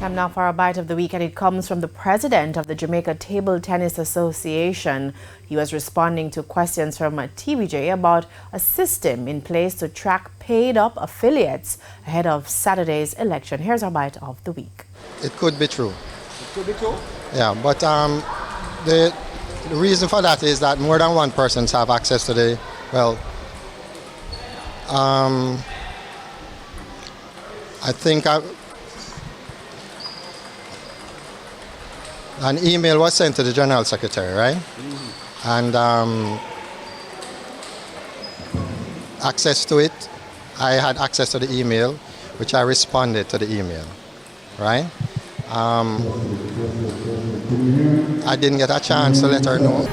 Time now for our bite of the week, and it comes from the president of the Jamaica Table Tennis Association. He was responding to questions from TVJ about a system in place to track paid-up affiliates ahead of Saturday's election. Here's our bite of the week. It could be true. It could be true? Yeah, but the reason for that is that more than one person have access to the, I think an email was sent to the General Secretary, right? Mm-hmm. And access to it, I had access to the email, which I responded to the email, right? I didn't get a chance to let her know.